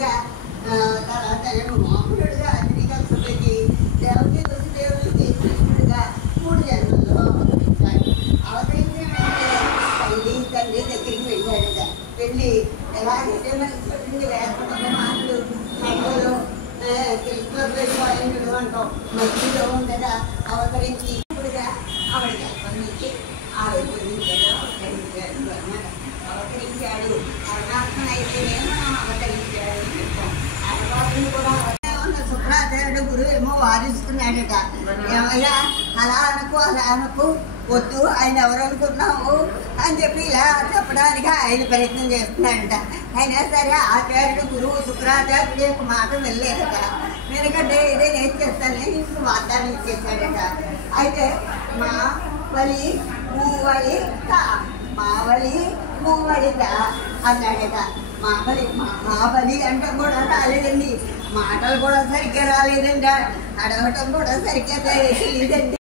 మామూలుగా తర్వాత మామూలుగా అగ్రికల్చర్కి దేవుడికి దేవుడికి కృష్ణుడిగా 3 జన్మల్లో అవతరించిన తల్లి తండ్రి దగ్గరికి వెళ్ళాడుగా. వెళ్ళి ఎలాగైతే మనకి చెప్పింది లేకుండా మాటలు నవ్వులు కృష్ణుడు అంటాం మధ్యలో ఉండగా అవతరించి ఇప్పుడుగా ఆవిడకి అప్పటించి ఆవిరించాడు అన్నమాట. అవతరించాడు పరమాత్మ అయితేనేమో అవతరించాడు అని చెప్తాం. అర్వాటుని కూడా ఉన్న శుక్రాచార్యుడు గురువు ఏమో వాదిస్తున్నాడట. ఏమయ్యా అలా అనుకు వద్దు, ఆయన ఎవరు అనుకున్నావు అని చెప్పి ఇలా చెప్పడానికి ఆయన ప్రయత్నం చేస్తున్నాడట. అయినా సరే ఆచార్యుడు గురువు శుక్రాచార్యుడు యొక్క మాట వెళ్ళలేదట. ఎందుకంటే ఇదే నేను చేస్తానని ఇంటికి వాగ్దానం ఇచ్చేసాడట. అయితే మావలి మూవళిత అన్నాడట. మహాబలి అంటే కూడా రాలేదండి, మాటలు కూడా సరిగ్గా రాలేదండి, అడగటం కూడా సరిగ్గా తెలియదండి.